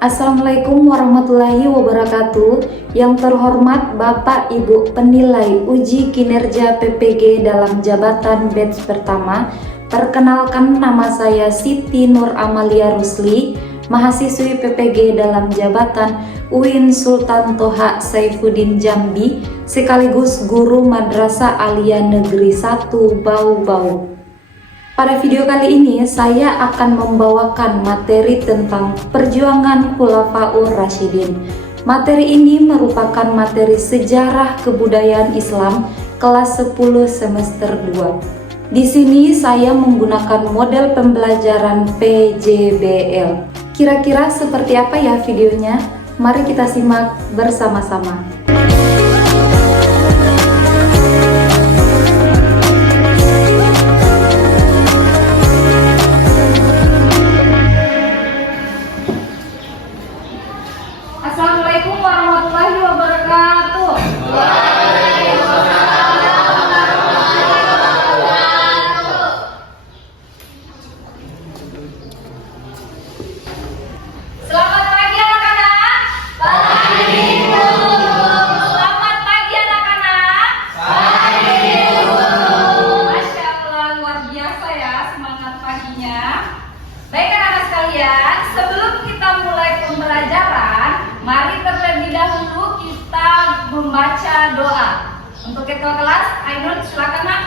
Assalamualaikum warahmatullahi wabarakatuh. Yang terhormat Bapak Ibu penilai uji kinerja PPG dalam jabatan batch pertama, perkenalkan nama saya Siti Nur Amalia Rusli, mahasiswi PPG dalam jabatan UIN Sultan Toha Saifuddin Jambi, sekaligus guru Madrasah Aliyah Negeri 1 Bau-Bau. Pada video kali ini saya akan membawakan materi tentang perjuangan Khulafaur Rasyidin. Materi ini merupakan materi sejarah kebudayaan Islam kelas 10 semester 2. Di sini saya menggunakan model pembelajaran PJBL. Kira-kira seperti apa ya videonya? Mari kita simak bersama-sama. Assalamualaikum warahmatullahi wabarakatuh. Selamat pagi anak-anak. Pagi Bu. Selamat pagi anak-anak. Pagi Bu. Masya Allah, luar biasa ya semangat paginya. Baik anak-anak sekalian, sebelum kita mulai pembelajaran, mari terlebih dahulu kita membaca doa. Untuk ketua kelas, Ainun silakan Mak.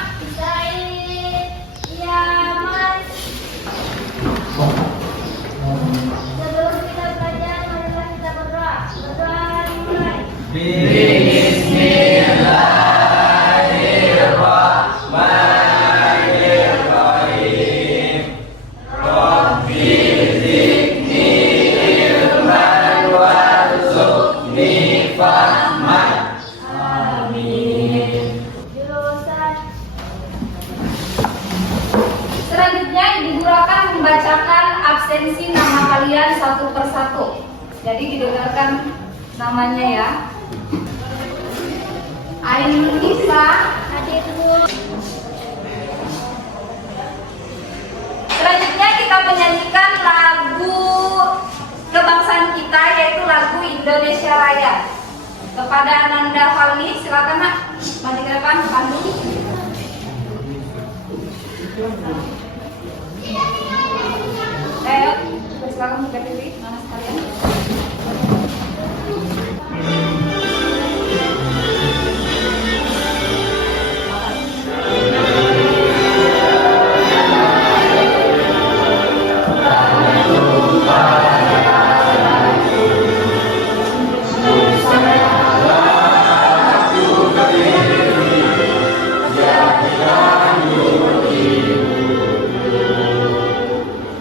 Ya Mas. Sebelum kita belajar, marilah kita berdoa. Berdoa dimulai. Bismillahirrahmanirrahim. Rabbi zidni ilman warzuqni fahman. Amin. Jurusan. Selanjutnya Ibu Guru akan membacakan absensi nama kalian satu persatu. Jadi didengarkan namanya ya. Ainun Nisa. Adik Bu. Selanjutnya kita menyanyikan lagu kebangsaan kita, yaitu lagu Indonesia Raya. Kepada Ananda Falni, silakan Nak, maju ke depan, pandu. Ayo, silakan buka diri, mana sekalian.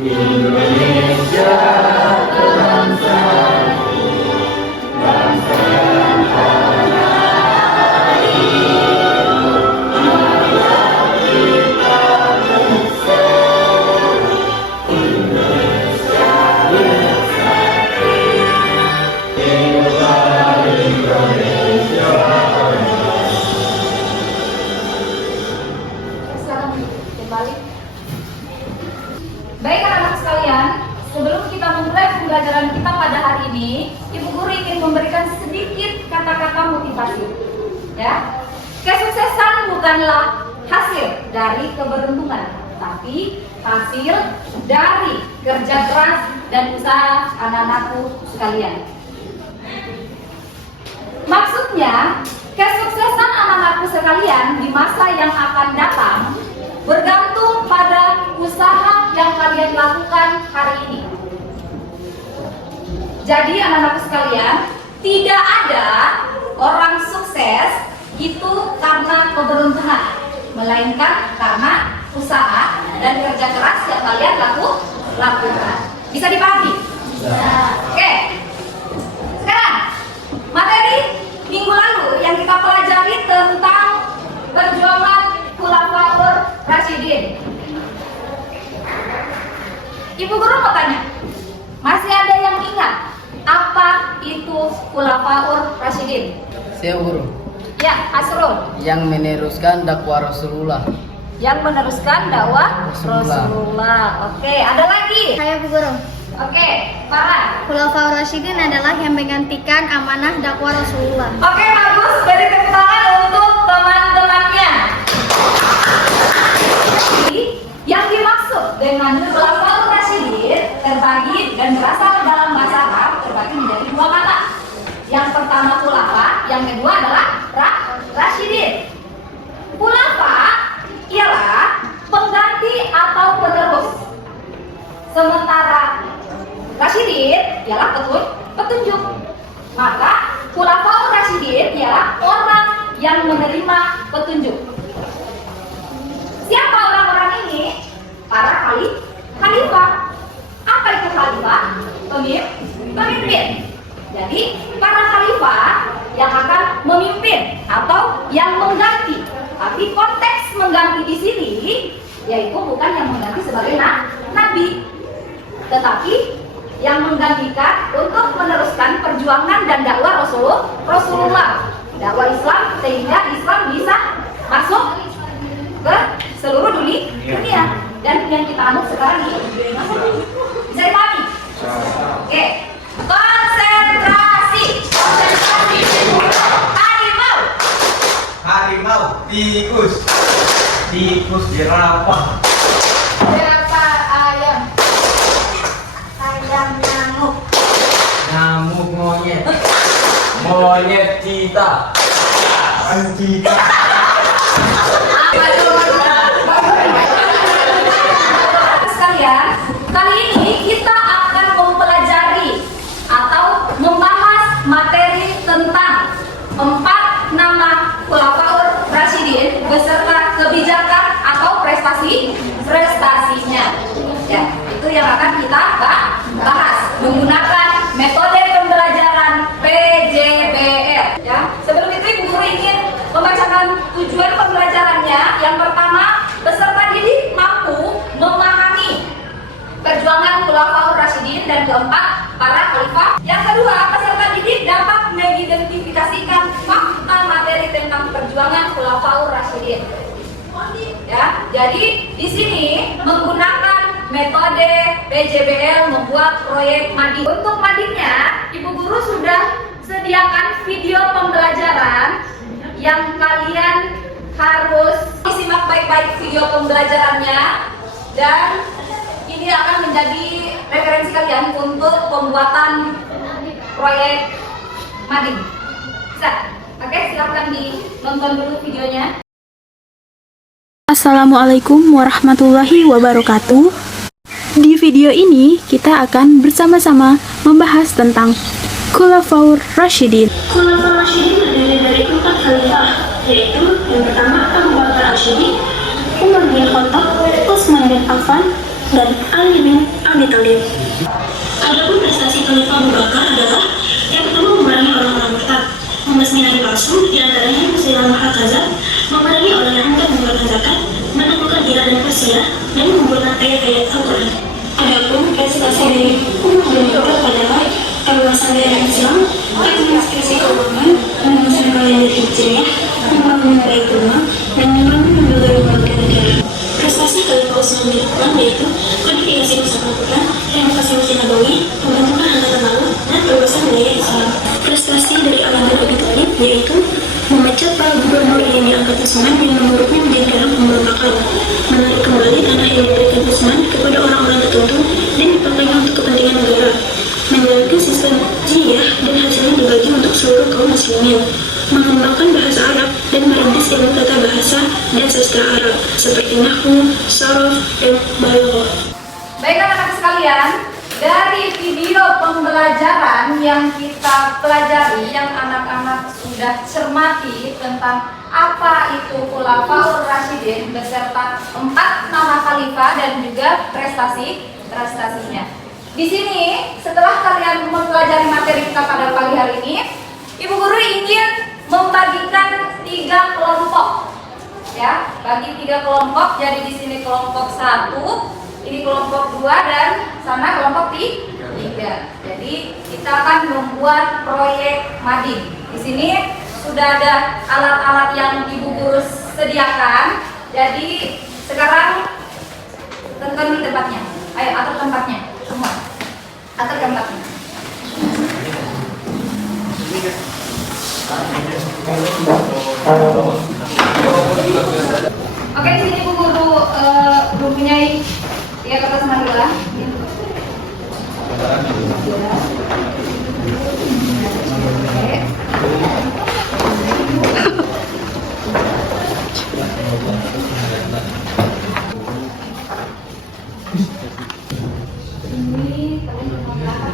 Indonesia kebangsaan, bangsa dan tanah air. Marilah kita bersatu, Indonesia bersatu. Hidup Indonesia Raya. Silakan kembali. Baik anak-anak sekalian, sebelum kita memulai pembelajaran kita pada hari ini, Ibu Guru ingin memberikan sedikit kata-kata motivasi. Ya, kesuksesan bukanlah hasil dari keberuntungan, tapi hasil dari kerja keras dan usaha anak-anakku sekalian. Maksudnya, kesuksesan anak-anakku sekalian di masa yang akan datang bergantung pada usaha yang kalian lakukan hari ini. Jadi anak-anakku sekalian, tidak ada orang sukses itu karena keberuntungan, melainkan karena usaha dan kerja keras yang kalian lakukan. Bisa dipahami? Oke. Sekarang materi minggu lalu yang kita pelajari tentang perjuangan Khulafaur Rasyidin. Ibu Guru mau tanya, masih ada yang ingat apa itu Khulafaur Rasyidin? Saya Guru Ya, Asrul. yang meneruskan dakwah Rasulullah. yang meneruskan dakwah Rasulullah. Oke, ada lagi. Saya Bu Guru. Oke, Farah. Khulafaur Rasyidin adalah yang menggantikan amanah dakwah Rasulullah. Oke, bagus. Beri tepuk tangan untuk teman-temannya. Yang dimaksud dengan Khulafaur Rasyidin terbagi dan berasal dalam bahasa Arab terbagi menjadi dua kata. Yang pertama khulafa, yang kedua adalah Rasyidin. Khulafa ialah pengganti atau penerus. Sementara Rasyidin ialah petunjuk. Maka Khulafaur Rasyidin ialah orang yang menerima petunjuk. Siapa orang-orang ini? Para khalifah. Apa itu khalifah? Pemimpin. Jadi para khalifah yang akan memimpin atau yang mengganti. Tapi konteks mengganti di sini yaitu bukan yang mengganti sebagai nabi, tetapi yang menggantikan untuk meneruskan perjuangan dan dakwah Rasulullah, dakwah Islam, sehingga Islam bisa masuk ke seluruh dunia. Dan yang kita anut sekarang ini bisa dipahami. Oke, konsentrasi. Harimau, tikus jerapah, Ayam nyamuk monyet cita. Sekalian, kali ini kita akan mempelajari atau membahas materi tentang 4 nama Khulafaur Rasyidin beserta kebijakan atau prestasinya. Ya, itu yang akan kita bahas menggunakan metode pembelajaran PJBL. Ya, sebelum itu Ibu Guru ingin membacakan tujuan pembelajarannya. Yang pertama, peserta didik mampu memahami perjuangan Khulafaur Rasyidin, dan keempat, para khalifah. Yang kedua, peserta didik dapat mengidentifikasikan fakta materi tentang perjuangan Khulafaur Rasyidin. Ya, jadi di sini menggunakan metode PJBL membuat proyek mading. Untuk madingnya, Ibu Guru sudah sediakan video pembelajaran yang kalian harus simak baik-baik video pembelajarannya, dan ini akan menjadi referensi kalian untuk pembuatan proyek mading. Bisa? Oke, silahkan ditonton dulu videonya. Assalamualaikum warahmatullahi wabarakatuh. Di video ini kita akan bersama-sama membahas tentang Khulafaur Rasyidin. Khulafaur Rasyidin terdiri dari 4 khalifah, yaitu yang pertama Abu Bakar Asyidi, Umar bin Khattab, Utsman bin Affan, dan Ali bin Abi Thalib. Adapun prestasi Khalifah Abu Bakar adalah yang pertama memerangi orang-orang murtad, membasmi nabi palsu, diantaranya Musailamah al-Kadzdzab, memerangi orang yang hendak mengeluarkan zakat, menaklukkan Irak dan Persia, dan mengumpulkan ayat-ayat Al-Quran. Adapun prestasi dari Umar bin Khattab adalah kebebasan daerah Islam, administrasi keuangan, menyusun kalender Hijriah, membangun Baitullah, dan membangun lembaga-lembaga negara. Prestasi Khalifah Utsman bin Affan yaitu kodifikasi pusat Al-Quran, renovasi Masjid Nabawi, pembentukan angkatan laut, dan perluasan wilayah Islam. Prestasi dari Ali bin Abi Thalib yaitu memecat para gubernur yang diangkat Utsman yang menurutnya menjadi dalam pemberontakan, menarik kembali tanah yang diberikan Utsman kepada orang-orang tertentu dan dipakainya untuk kepentingan negara, menjalankan sistem jiziyah dan hasilnya dibagi untuk seluruh kaum muslimin, mengembangkan bahasa Arab dan merintis ilmu tata bahasa dan sastra Arab seperti nahwu, sharaf, dan balaghah. Baik anak-anak sekalian, dari video pembelajaran yang kita pelajari, yang anak-anak sudah cermati tentang apa itu Khulafaur Rasyidin beserta 4 nama khalifah dan juga prestasinya. Di sini, setelah kalian mempelajari materi kita pada pagi hari ini, Ibu Guru ingin membagikan 3 kelompok. Ya, bagi 3 kelompok. Jadi di sini kelompok 1, ini kelompok 2, dan sana kelompok 3. Jadi kita akan membuat proyek mading. Di sini sudah ada alat-alat yang Ibu Guru sediakan. Jadi Sekarang tentukan di tempatnya. Ayo atur tempatnya semua. Atur tempatnya. Oke, di sini Bu Guru mempunyai ya kertas manila. Oke. Ini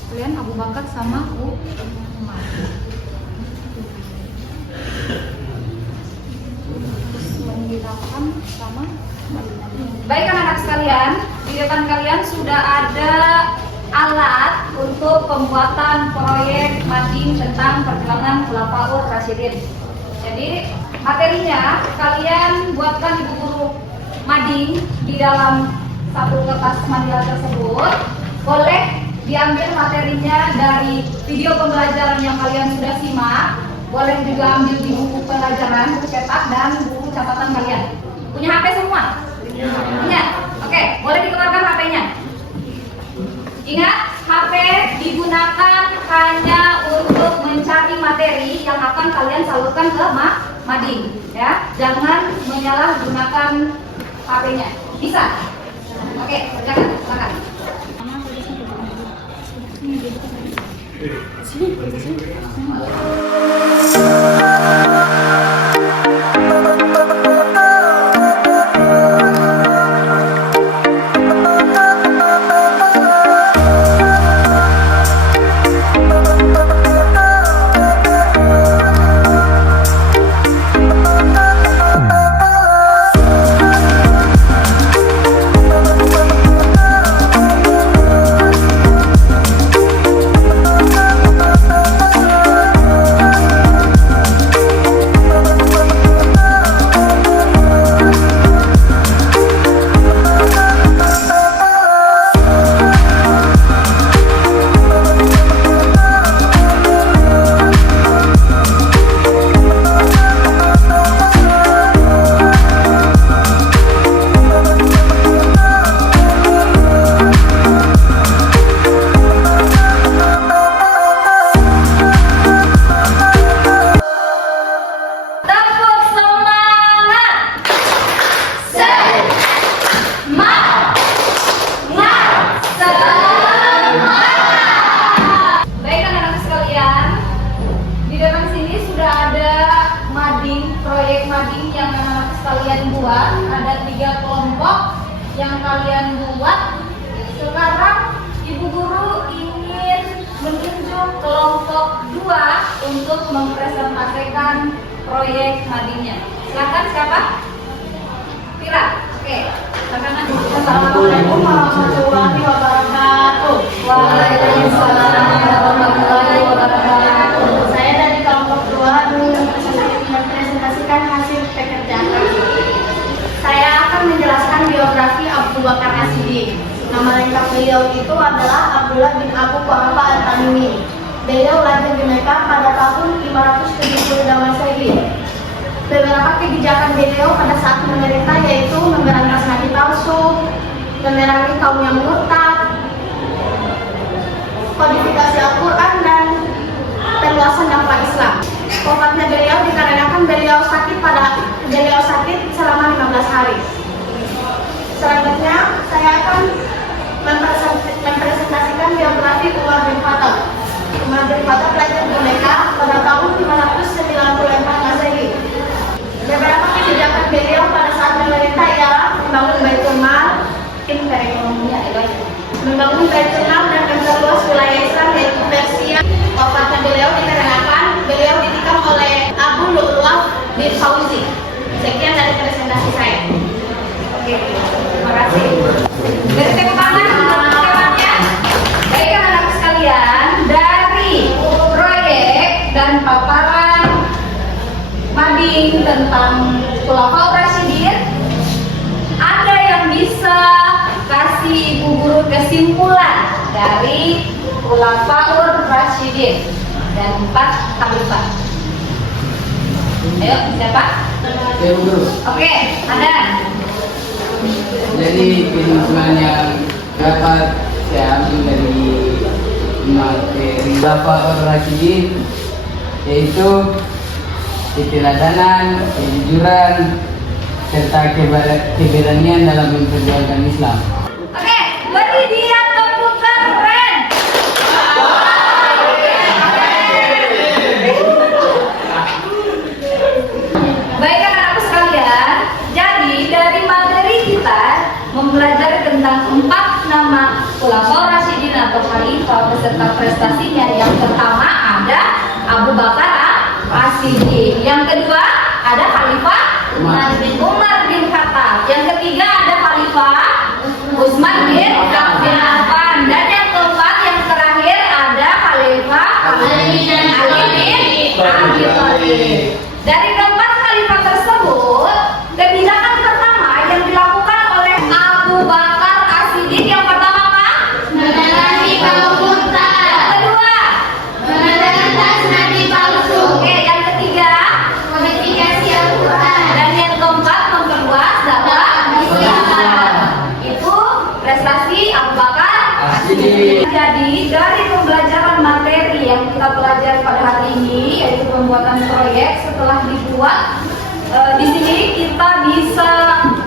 kalian Abu Bakar sama Umar. Menghilangkan sama baik anak-anak sekalian, di depan kalian sudah ada alat untuk pembuatan proyek mading tentang perjuangan Khulafaur Rasyidin. Jadi materinya kalian buatkan di buku mading di dalam satu kertas manila tersebut. Boleh diambil materinya dari video pembelajaran yang kalian sudah simak. Boleh juga ambil di buku pelajaran, buku cetak dan buku catatan kalian. Punya HP semua? Punya? Oke, boleh dikeluarkan HP-nya. Ingat, HP digunakan hanya untuk mencari materi yang akan kalian salurkan ke mading, ya. Jangan menyalahgunakan HP-nya. Bisa? Oke, silakan, silakan. Kalian buat ada 3 kelompok yang kalian buat. Sekarang Ibu Guru ingin menunjuk kelompok 2 untuk mempresentasikan proyek madingnya. Silakan siapa? Tira. Oke. Silakan. Assalamualaikum warahmatullahi wabarakatuh. Waalaikumsalam warahmatullahi wabarakatuh. Saya dari kelompok 2 mempresentasikan hasil pekerjaan kami. Saya akan menjelaskan biografi Abu Bakar Asyidin. Nama lengkap beliau itu adalah Abdullah bin Abu Quhafa Al-Tamimi. Beliau lahir di Mekah pada tahun 570 Masehi. Beberapa kebijakan beliau pada saat memerintah yaitu memberantas nabi palsu, memerangi kaum yang murtad, kodifikasi Al-Quran dan perluasan dakwah Islam. Wafatnya beliau dikarenakan beliau sakit selama 15 hari. Selanjutnya saya akan mempresentasikan biografi Umar bin Khattab. Umar bin Khattab lahir di Mekah pada tahun 594 Masehi. Beberapa kebijakan beliau pada saat memerintah ialah membangun Baitul Mal, membangun Baitul Mal dan memperluas wilayah Islam yaitu Persia. Wafatnya beliau dikarenakan beliau ditikam oleh Abu Lu'lu'ah bin Fauzi. Sekian dari presentasi saya. Oke, terima kasih. Dari tepuk tangan untuk temannya. Baik anak-anak sekalian, dari proyek dan paparan mading tentang Khulafaur Rasyidin, ada yang bisa kasih Ibu Guru kesimpulan dari Khulafaur Rasyidin dan 4 khalifah. Ayo, siapa? Oke, ada. Jadi pinjaman yang dapat saya ambil dari materi Khulafaur Rasyidin yaitu keteladanan, kejujuran, serta keberanian dalam memperjuangkan Islam. Oke, beri dia tepuk keren. Baik anak-anakku sekalian, jadi dari materi kita mempelajari tentang 4 nama Khulafaur Rasyidin atau khalifah beserta prestasinya. Yang pertama ada Abu Bakar As-Siddiq. Yang kedua ada Khalifah Umar bin Khattab. Yang ketiga ada Khalifah Utsman bin Affan. Dan yang keempat yang terakhir ada Khalifah Ali bin Abi Thalib. Dari keempat khalifah tersebut, kebijakan pertama yang dilakukan oleh Abu Bakar As-Siddiq yang pertama apa? Memerangi kaum murtad. Yang kedua, memberantas nabi palsu. Oke, yang ketiga, mengetifikasi Al-Quran. Dan yang keempat, memperluas dakwah Islam. Itu prestasi Abu Bakar As-Siddiq. Jadi dari pembelajaran materi yang kita pelajari pada hari ini, yaitu pembuatan proyek, setelah dibuat di sini kita bisa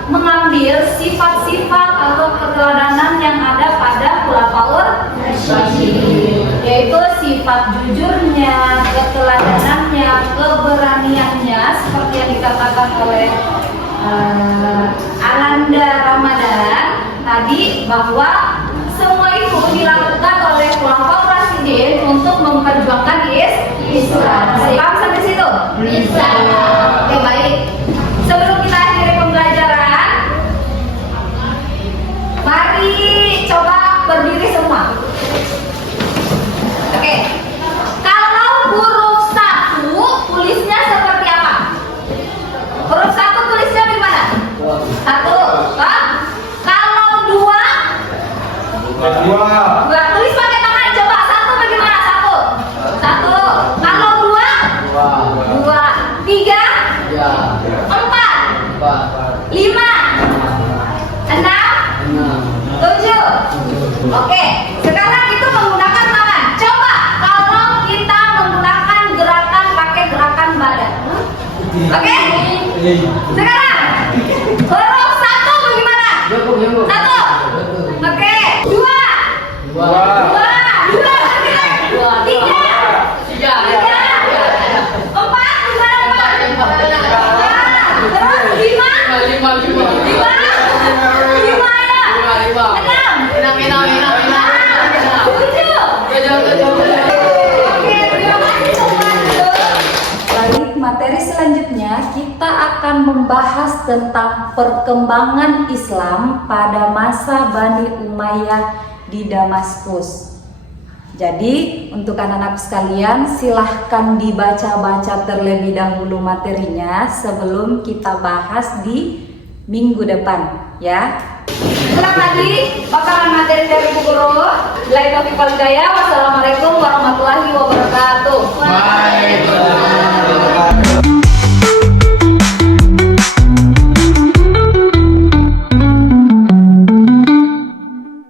mengambil sifat-sifat atau keteladanan yang ada pada Khulafaur Rasyidin, yaitu sifat jujurnya, keteladanannya, keberaniannya, seperti yang dikatakan oleh Ananda Ramadan tadi, bahwa semua itu dilakukan oleh Khulafaur Rasyidin untuk memperjuangkan Islam. Paham sampai situ? Bisa. Oke, baik. Sebelum kita akhiri pembelajaran, mari coba berdiri semua. Oke. Kalau huruf 1 tulisnya seperti apa? Huruf 1 tulisnya gimana? 1. Kalau 2? 2. Tulis pakai tangan, coba. 1 bagaimana? 1. Kalau 2? 2. 3? 4? 5? 6? 7? Oke, sekarang itu menggunakan tangan. Coba kalau kita menggunakan gerakan pakai gerakan badan. Oke? Sekarang huruf 1 bagaimana? 1. Oke. 2. Baik, materi selanjutnya kita akan membahas tentang perkembangan Islam pada masa Bani Umayyah di Damaskus. Jadi untuk anak-anak sekalian, silahkan dibaca-baca terlebih dahulu materinya sebelum kita bahas di minggu depan, ya. Ulang lagi paparan materi dari Bu Guru. Wassalamualaikum warahmatullahi wabarakatuh.